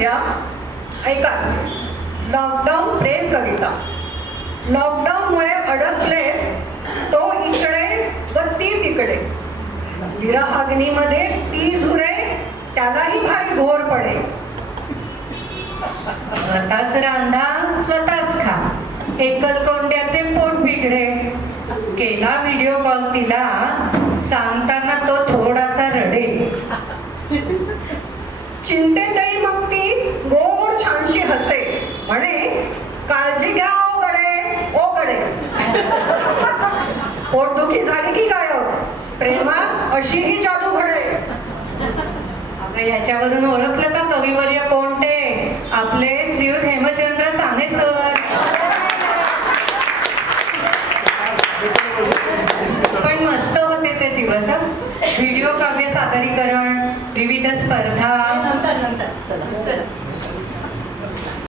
घ्या ऐका लॉकडाऊन प्रेम कविता. लॉकडाऊनमुळे अडकले तो इकडे व ती तिकडे. विरहाग्नीमध्ये ती झुरे त्यालाही भारी घोर पडे. स्वतःच रांधा स्वतःच खा. एकल कोंड्याचे पोट बिघडे. केला व्हिडिओ कॉल तिला. सांगताना तो चिंतेतही मग ती? गोड छानशी हसे. म्हणे काळजी घ्या ओ गडे ओ गडे. पोटदुखी झाली की काय हो? प्रेमात अशी ही जादू घडे. अगं याच्यावरून ओळखलं का कविवर्य कोणते? आपले श्रीयुत हेमचंद्र साने सर. पण मस्त होते ते दिवस व्हिडिओ काव्य सादरीकरण विविध स्पर्धा. नंतर नंतर. चला चला.